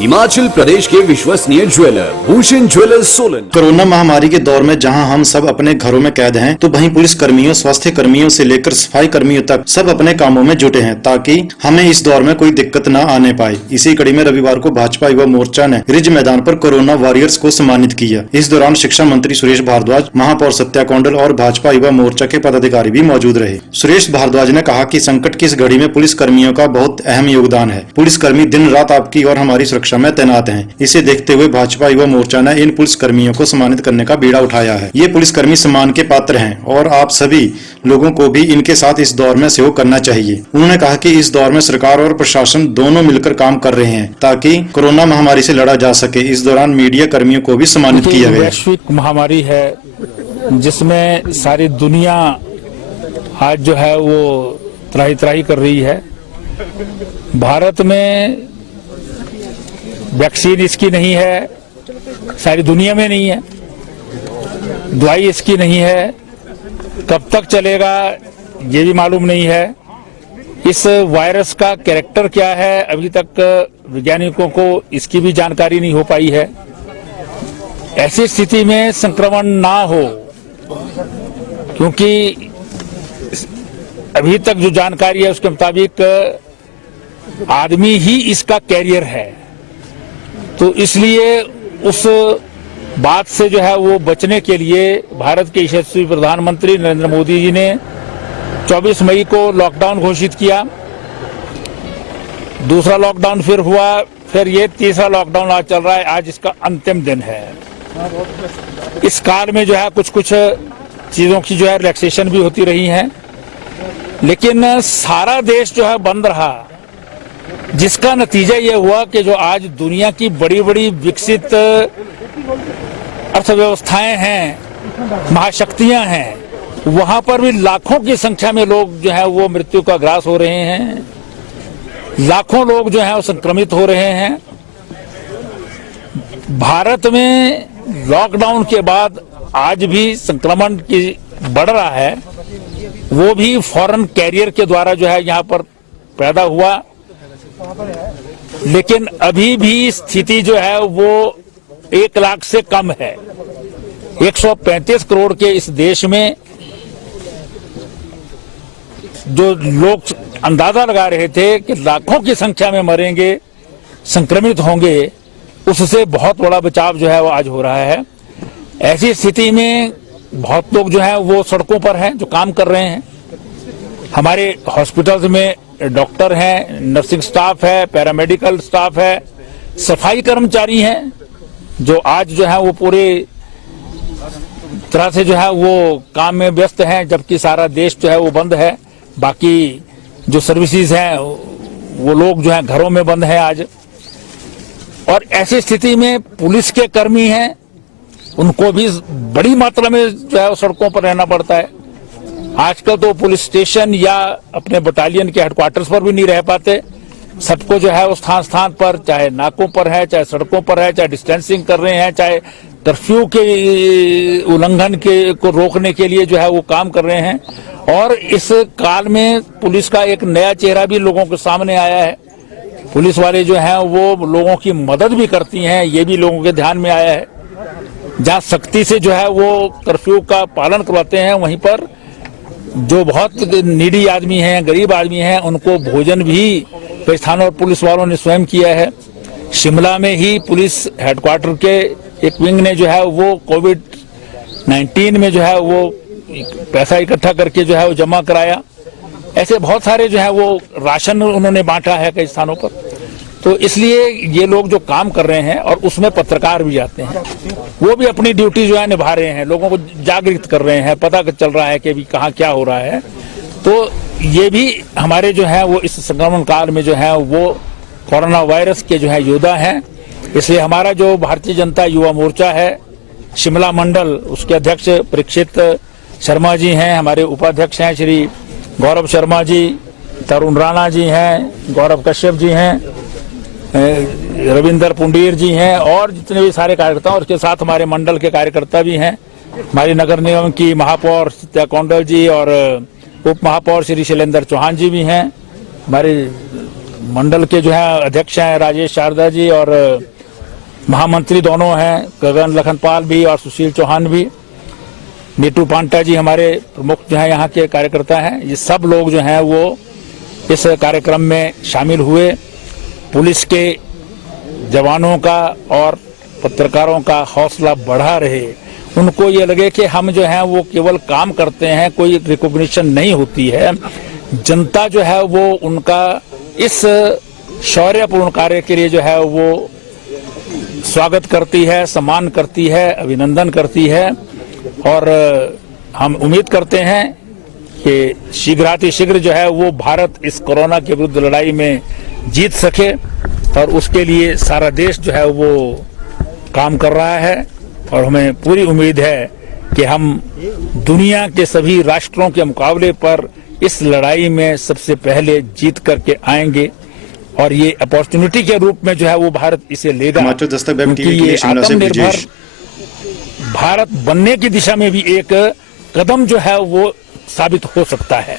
हिमाचल प्रदेश के विश्वसनीय jeweller Bhushan jewellers Solan. Corona महामारी के दौर में जहां हम सब अपने घरों में कैद हैं, तो वहीं पुलिस कर्मियों, स्वास्थ्य कर्मियों से लेकर सफाई कर्मियों तक सब अपने कामों में जुटे हैं ताकि हमें इस दौर में कोई दिक्कत न आने पाए। इसी कड़ी में रविवार को भाजपा युवा मोर्चा ने रिज मैदान पर कोरोना वॉरियर्स को सम्मानित किया। इस दौरान शिक्षा मंत्री सुरेश भारद्वाज, महापौर सत्या कौंडल और भाजपा युवा मोर्चा के पदाधिकारी भी मौजूद रहे। सुरेश भारद्वाज ने कहा कि संकट की इस घड़ी में पुलिस कर्मियों का बहुत अहम योगदान है। पुलिस कर्मी दिन रात आपकी और हमारी सुरक्षा में तैनात हैं। इसे देखते हुए भाजपा युवा मोर्चा ने इन पुलिस कर्मियों को सम्मानित करने का बीड़ा उठाया है। ये पुलिस कर्मी सम्मान के पात्र हैं और आप सभी लोगों को भी इनके साथ इस दौर में सहयोग करना चाहिए। उन्होंने कहा कि इस दौर में सरकार और प्रशासन दोनों मिलकर काम कर रहे हैं ताकि कोरोना महामारी से लड़ा जा सके। इस दौरान मीडिया कर्मियों को भी सम्मानित किया गया। वैश्विक महामारी है जिसमें सारी दुनिया आज जो है वो त्राही त्राही कर रही है। भारत में वैक्सीन इसकी नहीं है, सारी दुनिया में नहीं है, दवाई इसकी नहीं है, कब तक चलेगा ये भी मालूम नहीं है। इस वायरस का कैरेक्टर क्या है अभी तक वैज्ञानिकों को इसकी भी जानकारी नहीं हो पाई है। ऐसी स्थिति में संक्रमण ना हो, क्योंकि अभी तक जो जानकारी है उसके मुताबिक आदमी ही इसका कैरियर है, तो इसलिए उस बात से जो है वो बचने के लिए भारत के यशस्वी प्रधानमंत्री नरेंद्र मोदी जी ने 24 मई को लॉकडाउन घोषित किया। दूसरा लॉकडाउन फिर हुआ, फिर ये तीसरा लॉकडाउन आज चल रहा है, आज इसका अंतिम दिन है। इस काल में जो है कुछ कुछ चीजों की जो है रिलैक्सेशन भी होती रही है, लेकिन सारा देश जो है बंद रहा, जिसका नतीजा ये हुआ कि जो आज दुनिया की बड़ी बड़ी विकसित अर्थव्यवस्थाएं हैं, महाशक्तियां हैं, वहां पर भी लाखों की संख्या में लोग जो है वो मृत्यु का ग्रास हो रहे हैं, लाखों लोग जो है वो संक्रमित हो रहे हैं। भारत में लॉकडाउन के बाद आज भी संक्रमण की बढ़ रहा है, वो भी फॉरेन कैरियर के द्वारा जो है यहाँ पर पैदा हुआ। लेकिन अभी भी स्थिति जो है वो 1 लाख से कम है। 135 करोड़ के इस देश में जो लोग अंदाजा लगा रहे थे कि लाखों की संख्या में मरेंगे, संक्रमित होंगे, उससे बहुत बड़ा बचाव जो है वो आज हो रहा है। ऐसी स्थिति में बहुत लोग जो है वो सड़कों पर हैं, जो काम कर रहे हैं। हमारे हॉस्पिटल्स में डॉक्टर हैं, नर्सिंग स्टाफ है, पैरामेडिकल स्टाफ है, सफाई कर्मचारी हैं, जो आज जो है वो पूरे तरह से जो है वो काम में व्यस्त हैं, जबकि सारा देश जो है वो बंद है। बाकी जो सर्विसेज हैं वो लोग जो है घरों में बंद हैं आज। और ऐसी स्थिति में पुलिस के कर्मी हैं, उनको भी बड़ी मात्रा में जो है सड़कों पर रहना पड़ता है। आजकल तो पुलिस स्टेशन या अपने बटालियन के हेडक्वार्टर्स पर भी नहीं रह पाते। सबको जो है वो स्थान स्थान पर, चाहे नाकों पर है, चाहे सड़कों पर है, चाहे डिस्टेंसिंग कर रहे हैं, चाहे कर्फ्यू के उल्लंघन के को रोकने के लिए जो है वो काम कर रहे हैं। और इस काल में पुलिस का एक नया चेहरा भी लोगों के सामने आया है। पुलिस वाले जो हैं वो लोगों की मदद भी करती हैं, ये भी लोगों के ध्यान में आया है। जहाँ सख्ती से जो है वो कर्फ्यू का पालन करवाते हैं, वहीं पर जो बहुत नीडी आदमी हैं, गरीब आदमी हैं, उनको भोजन भी कई स्थानों पर पुलिस वालों ने स्वयं किया है। शिमला में ही पुलिस हेडक्वार्टर के एक विंग ने जो है वो कोविड-19 में जो है वो पैसा इकट्ठा करके जो है वो जमा कराया। ऐसे बहुत सारे जो है वो राशन उन्होंने बांटा है कई स्थानों पर। तो इसलिए ये लोग जो काम कर रहे हैं, और उसमें पत्रकार भी जाते हैं, वो भी अपनी ड्यूटी जो है निभा रहे हैं, लोगों को जागृत कर रहे हैं, पता चल रहा है कि अभी कहाँ क्या हो रहा है। तो ये भी हमारे जो है वो इस संक्रमण काल में जो है वो कोरोना वायरस के जो है योद्धा हैं। इसलिए हमारा जो भारतीय जनता युवा मोर्चा है शिमला मंडल, उसके अध्यक्ष परीक्षित शर्मा जी हैं, हमारे उपाध्यक्ष हैं श्री गौरव शर्मा जी, तरुण राणा जी हैं, गौरव कश्यप जी हैं, रविंदर पुंडीर जी हैं, और जितने भी सारे कार्यकर्ता, और उसके साथ हमारे मंडल के कार्यकर्ता भी हैं। हमारी नगर निगम की महापौर सत्या कौंडल जी और उप महापौर श्री शैलेंद्र चौहान जी भी हैं। हमारे मंडल के जो है अध्यक्ष हैं राजेश शारदा जी, और महामंत्री दोनों हैं गगन लखनपाल भी और सुशील चौहान भी, नीतू पांटा जी हमारे प्रमुख जो है यहाँ के कार्यकर्ता हैं। ये सब लोग जो हैं वो इस कार्यक्रम में शामिल हुए। पुलिस के जवानों का और पत्रकारों का हौसला बढ़ा रहे, उनको ये लगे कि हम जो है वो केवल काम करते हैं, कोई रिकॉग्निशन नहीं होती है। जनता जो है वो उनका इस शौर्यपूर्ण कार्य के लिए जो है वो स्वागत करती है, सम्मान करती है, अभिनंदन करती है। और हम उम्मीद करते हैं कि शीघ्रातिशीघ्र जो है वो भारत इस कोरोना के विरुद्ध लड़ाई में जीत सके, और उसके लिए सारा देश जो है वो काम कर रहा है। और हमें पूरी उम्मीद है कि हम दुनिया के सभी राष्ट्रों के मुकाबले पर इस लड़ाई में सबसे पहले जीत करके आएंगे, और ये अपॉर्चुनिटी के रूप में जो है वो भारत इसे लेगा, हिमाचल दस्तक वेब क्योंकि टीवी के लिए ये शिमला से आत्मनिर्भर ब्रिजेश। भारत बनने की दिशा में भी एक कदम जो है वो साबित हो सकता है।